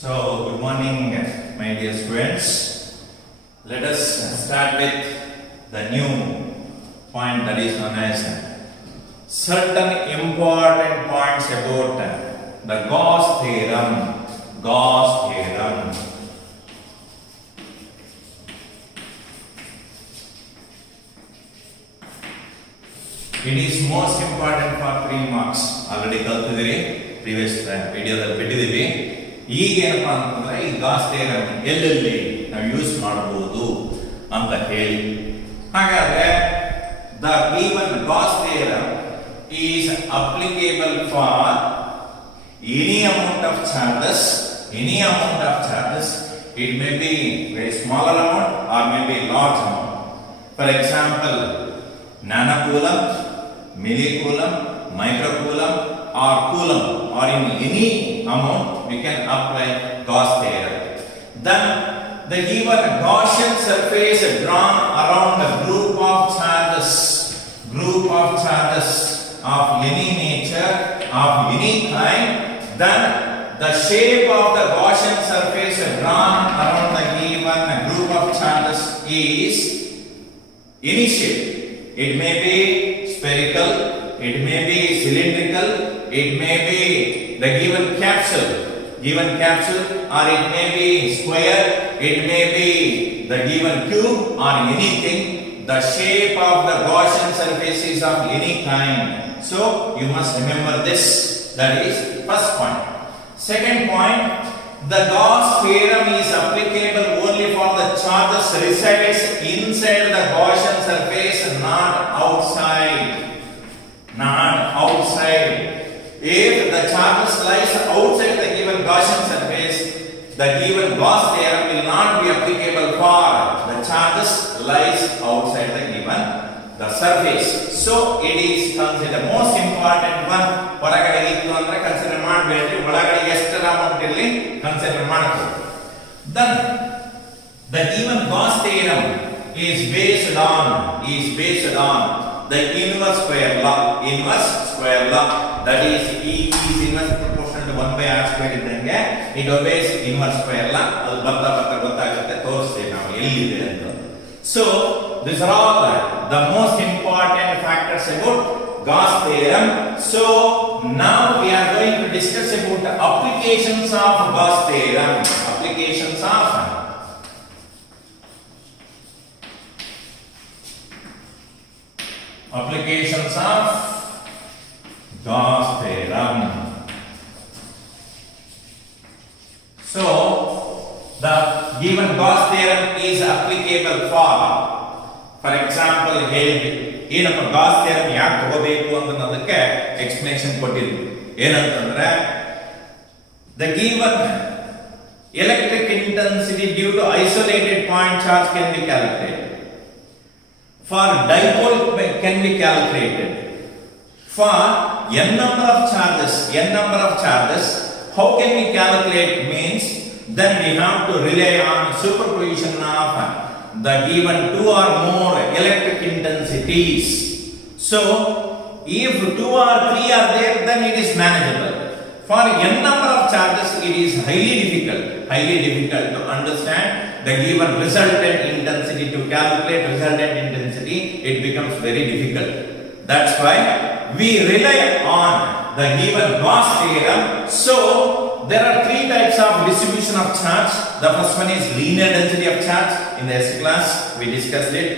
So, good morning, my dear students. Let us start with the new point that is known as certain important points about the Gauss theorem. Gauss theorem. It is most important for 3 marks. Already ಕಲ್ತಿದ್ದೀರಿ previous ವಿಡಿಯೋದಲ್ಲಿ ಬಿಟ್ಟಿದ್ದೀವಿ. ಈಗ ಏನಪ್ಪಾ ಅಂತಂದ್ರೆ ಈ Gauss theorem ಎಲ್ಲೆಲ್ಲಿ ನಾವು use ಮಾಡಬಹುದು ಅಂತ ಹೇಳಿ. ಹಾಗಾದ್ರೆ the given Gauss theorem is applicable for any amount of charges. It may be very smaller amount or may be large amount. For example, nanocoulomb, millicoulomb, microcoulomb or coulomb, or in any amount we can apply Gauss theorem. Then the given Gaussian surface drawn around a group of charges of any nature, of any kind, then the shape of the Gaussian surface drawn around the given group of charges is any shape. It may be spherical, it may be cylindrical, it may be the given capsule, or it may be square, it may be the given cube or anything. The shape of the Gaussian surface is of any kind. So you must remember this. That is first point. Second point, the Gauss theorem is applicable only for the charges resides inside the Gaussian surface, not outside. If the charges lies outside the given Gaussian surface, the given Gauss theorem will not be applicable for the charges lies outside the given the surface. So it is considered most important one. ಹೊರಗಡೆ ಇತ್ತು ಅಂದ್ರೆ consider ಮಾಡಬೇಡಿ, ಒಳಗಡೆ ಎಷ್ಟರ amount ಇಲ್ಲಿ consider ಮಾಡಬೇಕು. Then the given Gauss theorem is based on the inverse square law. That is E is inverse proportional to 1 by r square ಇದ್ದಂಗೆ it obeys inverse square law. ಅದು ಬರ್ತಾ ಗೊತ್ತಾಗುತ್ತೆ, ತೋರಿಸ್ತೀವಿ ನಾವು ಎಲ್ಲಿದೆ ಅಂತ. So these are all the most important factors about Gauss theorem. So now we are going to discuss about the applications of Gauss theorem. Applications of Gauss theorem. So the given Gauss theorem is applicable for example ಹೇಳಿ ಏನಪ್ಪ Gauss theorem ಯಾಕೆ ತಗೋಬೇಕು ಅನ್ನೋದಕ್ಕೆ explanation ಕೊಟ್ಟಿದ್ವಿ. ಏನಂತಂದ್ರೆ the given electric intensity due to isolated point charge can be calculated. For dipole can be calculated. For n number of charges, how can we calculate? Means then we have to rely on superposition of the given 2 or more electric intensities. So if 2 or 3 are there, then it is manageable. For n number of charges, it is highly difficult to understand the given resultant intensity. To calculate resultant intensity, it becomes very difficult. That's why we rely on the given Gauss theorem. So there are 3 types of distribution of charge. The first one is linear density of charge. In the S class we discussed it.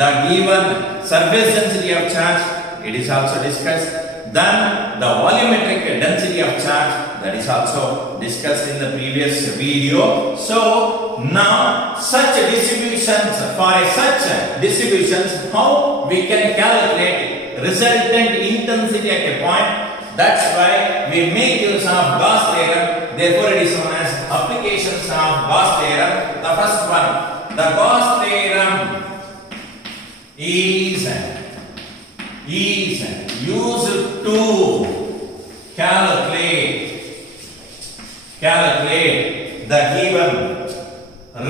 The given surface density of charge, it is also discussed. Then the volumetric density of charge, that is also discussed in the previous video. So now such distributions, how we can calculate resultant intensity at a point. That's why we make use of Gauss theorem. Therefore it is known as applications of Gauss theorem. The first one, the Gauss theorem is used to calculate the given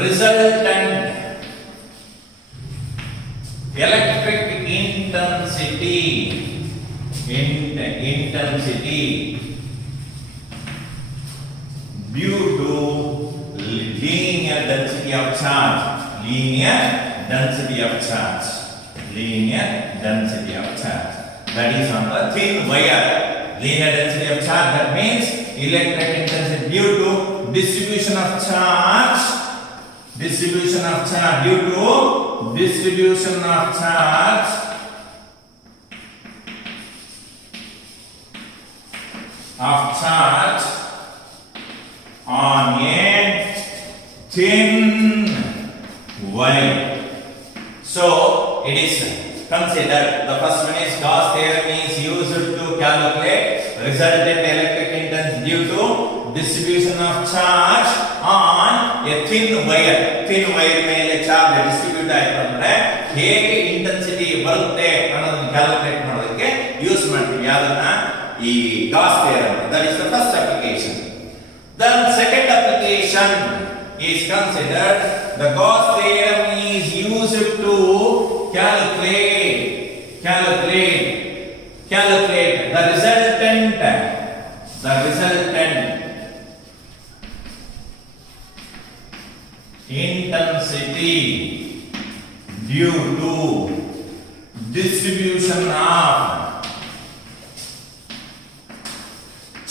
resultant electric intensity due to linear density of charge. Linear density of charge. Linear density of charge. That is on the thin wire. Linear density of charge, that means electric intensity due to distribution of charge. Distribution of charge due to distribution of charge on a thin wire. So it is considered, the first one is Gauss theorem is used to calculate resultant electric intensity due to distribution of charge on a thin wire. Thin wire ಮೇಲೆ charge distribute ಆಯ್ತು ಅಂದ್ರೆ ಹೇಗೆ intensity ಬರುತ್ತೆ ಅನ್ನೋದನ್ನ calculate ಮಾಡೋದಕ್ಕೆ use ಮಾಡ್ತೀವಿ ಯಾವ್ದನ್ನ, ಈ Gauss theorem. That is the first application. Then second application is considered, the Gauss theorem is used to calculate the resultant intensity due to distribution of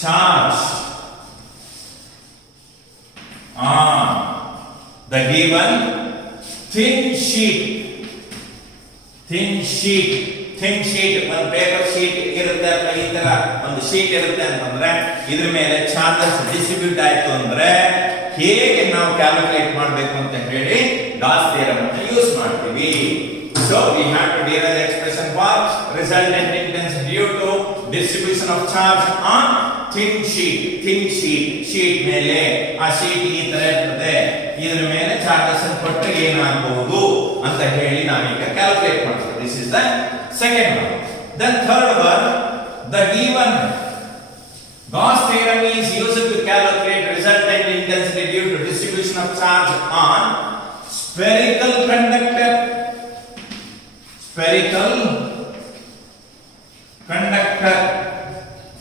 charge on the given thin sheet. ಒಂದು paper sheet ಇರುತ್ತೆ ಅಥವಾ ಈ ತರ ಒಂದು sheet ಇರುತ್ತೆ ಅಂತಂದ್ರೆ ಇದ್ರ ಮೇಲೆ ಚಾರ್ಜಸ್ ಡಿಸ್ಟ್ರಿಬ್ಯೂಟ್ ಆಯ್ತು ಅಂದ್ರೆ ಹೇಗೆ ನಾವು ಕ್ಯಾಲ್ಕುಲೇಟ್ ಮಾಡಬೇಕು ಅಂತ ಹೇಳಿ ಗಾಸ್ ಥಿಯರಮ್ ಅನ್ನು ಯೂಸ್ ಮಾಡ್ತೀವಿ. So we have to derive the expression for resultant intensity due to distribution of charge on thin sheet. Sheet ಮೇಲೆ ಆ ಶೀಟ್ ಈ ತರ ಇರ್ತದೆ, ಇದ್ರ ಮೇಲೆ ಚಾರ್ಜಸ್ ಅನ್ನು ಕೊಟ್ಟರೆ ಏನಾಗಬಹುದು ಅಂತ ಹೇಳಿ ನಾವೀಗ ಕ್ಯಾಲ್ಕುಲೇಟ್ ಮಾಡ್ತೀವಿ. This is the second one. Then third one, the given Gauss theorem is used to calculate resultant intensity due to distribution of charge on spherical conductor.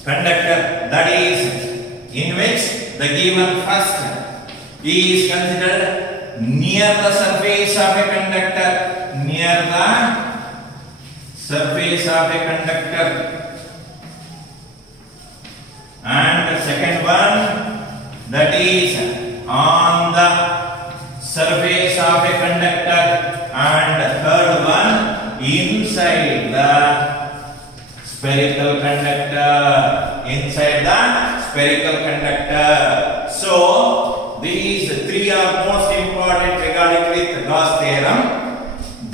Conductor, that is in which the given first is considered near the surface of a conductor. And the second one, that is on the surface of a conductor, and the third one inside the spherical conductor. So these three are most important regarding with Gauss theorem.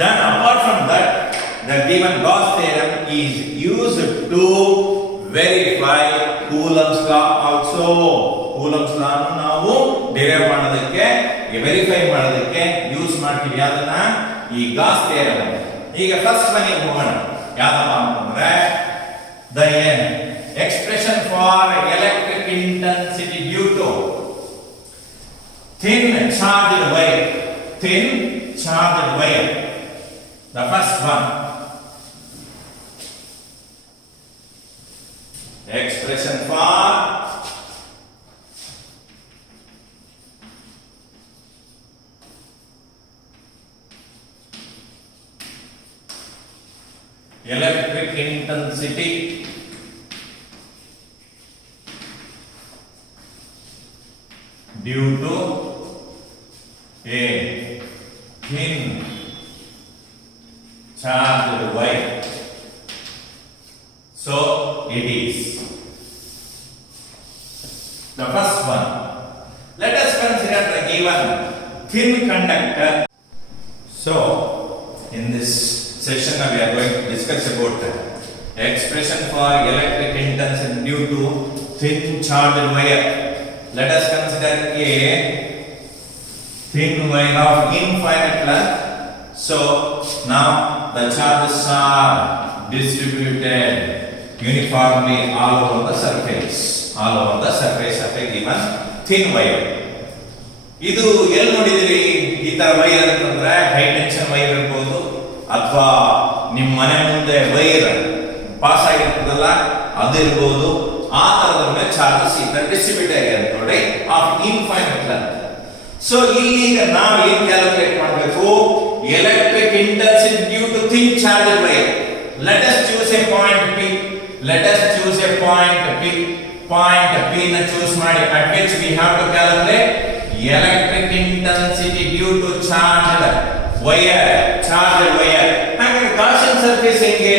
Then apart from that, the given Gauss theorem is used to verify Coulomb's law also. Coulomb's law ಅನ್ನು ನಾವು derive ಮಾಡೋದಕ್ಕೆ, verify ಮಾಡೋದಕ್ಕೆ use ಮಾಡ್ತೀವಿ ಅದನ್ನ, ಈ Gauss theorem. ಈಗ first ಮನೆಗೆ ಹೋಗೋಣ. ಯಾವ್ದಪ್ಪ ಅಂತಂದ್ರೆ the expression for electric intensity due to thin charged wire. The first one, expression for electric intensity due to a thin charged wire. So it is the first one. Let us consider the given thin conductor. So in this session we are going to discuss about the expression for electric intensity due to thin charged wire. Let us consider a thin wire of infinite length. So now the charges are distributed uniformly all over the surface of a given thin wire. ಇದು ಎಲ್ಲಿ ನೋಡಿದಿರಿ ಈ ತರ wire ಅಂತಂದ್ರೆ high tension wire ಇರಬಹುದು, ಅಥವಾ ನಿಮ್ಮ ಮನೆ ಮುಂದೆ ವೈರ್ ಪಾಸ್ ಆಗಿರ್ತದಲ್ಲ ಅದು ಇರಬಹುದು, ಆ ತರದ ಮೇಲೆ ಚಾರ್ಜಸ್ ಈ ತರ ಡಿಸ್ಟ್ರಿಬ್ಯೂಟ್ ಆಗಿದೆ ನೋಡಿ ಆಫ್ ಇನ್ಫೈನೈಟ್ ಲೆಂತ್. ಸೊ ಇಲ್ಲಿ ಈಗ ನಾವು ಏನು ಕ್ಯಾಲ್ಕುಲೇಟ್ ಮಾಡಬೇಕು? Electric intensity due to thin charge wire. Let us choose a point P. Let us choose a point P. Point P ನ ಚೂಸ್ ಮಾಡಿ at which we have to calculate electric intensity due to charged wire. Charge wire. ಹಾಗೆ Gaussian surface ಹೆಂಗೆ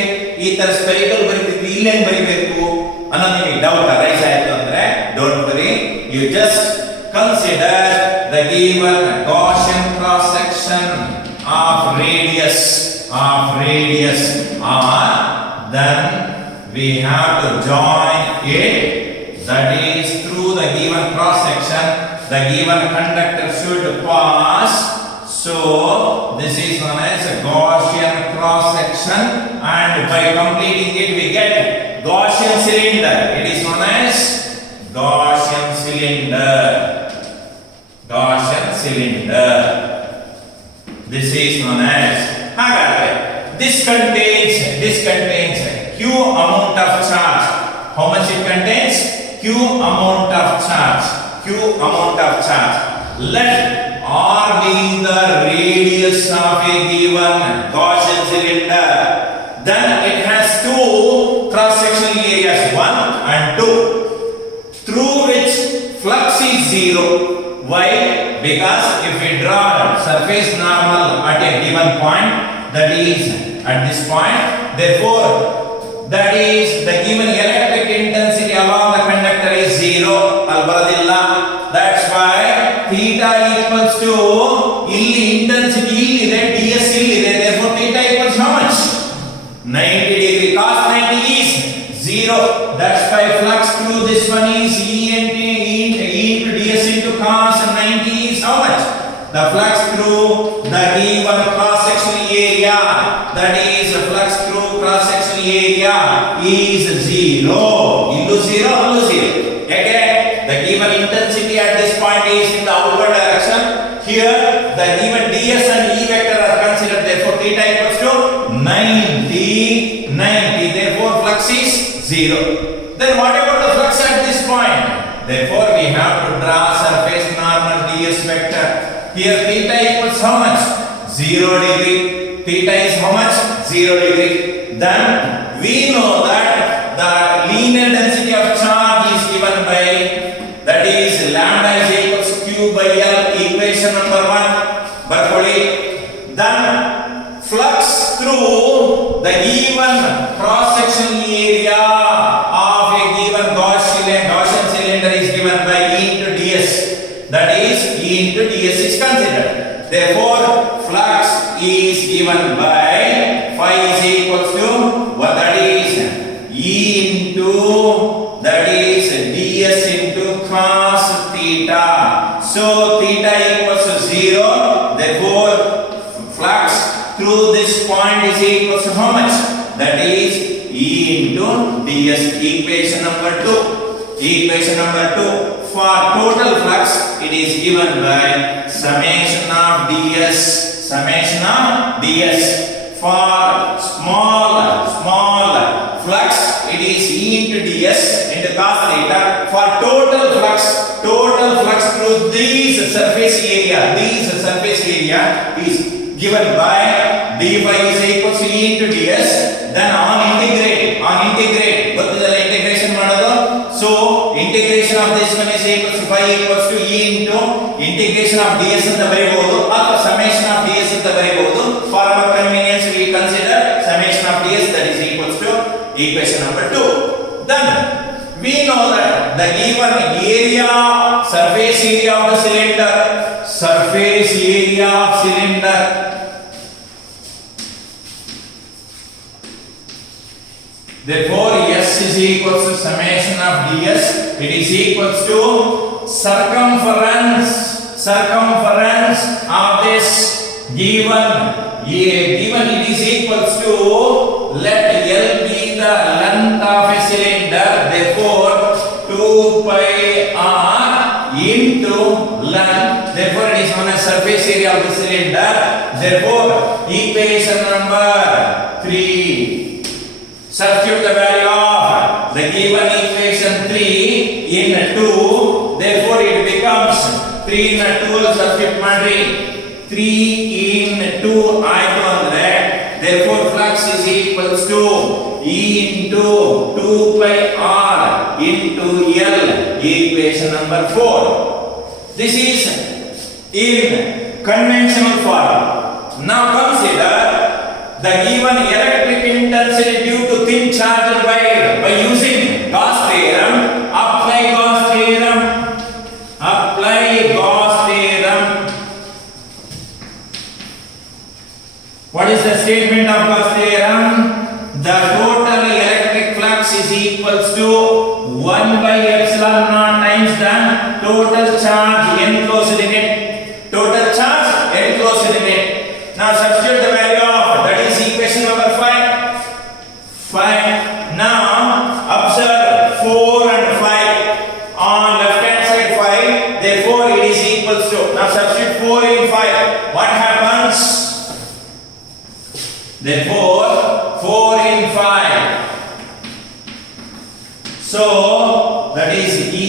ಈ ತರ spherical ಬರೀತಿದ್ವಿ, ಇಲ್ಲಿ ಹೆಂಗ್ ಬರೀಬೇಕು ಅನ್ನೋದು ನಿಮಗೆ ಡೌಟ್ ಅರೈಸ್ ಆಯ್ತು ಅಂದ್ರೆ don't worry, you just consider the given Gaussian cross section of radius R, then we have to join it, that is through the given cross section the given conductor should pass. So this is known as a Gaussian cross section, and by completing it we get Gaussian cylinder. It is known as Gaussian cylinder. Gaussian cylinder. This is known as. Hagadre, this contains Q amount of charge. How much it contains? Q amount of charge. Let R being the radius of a given Gaussian cylinder, then it has two cross-sectional areas, 1 and 2, through which flux is 0. Why? Because if we draw surface normal at a given point, that is at this point, therefore that is the given electric intensity along the conductor is 0. Albaradilla. That's why theta equals to illi intensity illide, ds illide, therefore theta equals how much? 90 degree. Cos 90 is 0. That's why flux through this one is E into ds into cos 90 is how much? The flux through the given cross sectional area, that is flux through cross sectional area is 0. Illu 0, allu 0. Again, the given intensity at this point is in the outward direction. Here the given ds and E vector are considered, therefore theta equals to 90. Therefore flux is 0. Then what about the flux at this point? Therefore we have to draw surface normal ds vector. Here theta equals how much? 0 degree. Theta is how much? 0 degree. Then we know that the linear density of charge is given by, that is lambda is equals to Q by L, equation number 1. Barkoli. Then flux through the given cross sectional area of a given Gaussian cylinder is given by E into ds. That is E into ds is considered. Therefore flux is given by phi is equals to what, that is E into, that is ds into cos theta. So theta equals to 0. Therefore flux through this point is equals to how much? That is E into ds. Equation number 2. For total flux it is given by summation of ds. For small flux it is E into ds into cos theta. For total flux through this surface area is given by d phi is equals to E into ds. Then on integrate ಗೊತ್ತಿದಲ್ಲ integration ಮಾಡೋದು. So integration of this one is equals to phi equals to E into integration of ds ಅಂತ ಬರೆಯಬಹುದು, ಅಥವಾ summation of ds ಅಂತ ಬರೆಯಬಹುದು. For our convenience we consider summation of ds, that is equals to equation number 2. Then we know that the given area, surface area of the cylinder, therefore S is equals to summation of ds. It is equals to circumference of this given it is equals to, let L be the length of a cylinder, therefore 2 pi r into length, therefore it is known as surface area of the cylinder. Therefore equation number 3. Substitute the value of the given equation 3 in 2. Therefore, it becomes 3 in 2 substitute madri. 3 in 2 ಆಯ್ತು ಅಂದ್ರೆ therefore flux is equals to E into 2 pi R into L, equation number 4. This is in conventional form. Now consider the given electric intensity due to thin charged wire by using Gauss theorem. Apply Gauss theorem. Apply Gauss theorem. What is the statement of Gauss theorem? The total electric flux is equals to 1 by epsilon naught times the total charge enclosed in it. Total charge enclosed in it. Now substitute the value of, that is equation number 5. 5. Now observe 4 and 5. On left hand side 5. Therefore it is equals to. Now substitute 4 in 5. What happens? Therefore 4 in 5. So that is E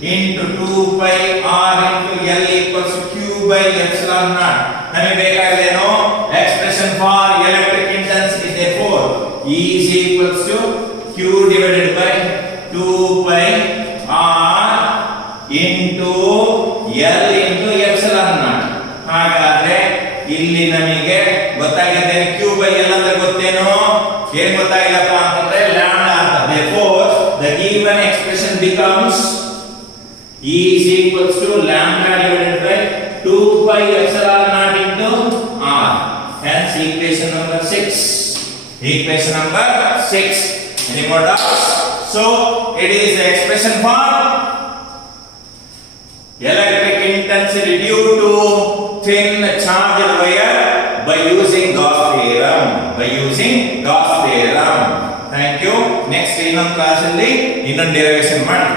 into 2 pi R into L equals to Q by epsilon naught. ನಮಗೆ ಬೇಕಾಗಿದೇನು expression for electric intensity. Therefore E is equals to Q divided by 2 pi R into L into epsilon naught. ಹಾಗಾದ್ರೆ ಇಲ್ಲಿ ನಮಗೆ ಗೊತ್ತಾಗಿದೆ Q by L ಅಂದ್ರೆ ಗೊತ್ತೇನು? ಏನು ಗೊತ್ತಾಗಿಲ್ಲಪ್ಪ ಅಂತಂದ್ರೆ lambda ಅಂತ. Therefore the given expression becomes E is equals to lambda divided by 2 pi epsilon naught into R. Hence equation number 6. Equation number 6. Any more doubts? So it is the expression for electric intensity due to thin charged wire by using Gauss theorem. By using Gauss theorem. Thank you. Next ಇನ್ನೊಂದು class ಅಲ್ಲಿ ಇನ್ನೊಂದು derivation ಮಾಡಿ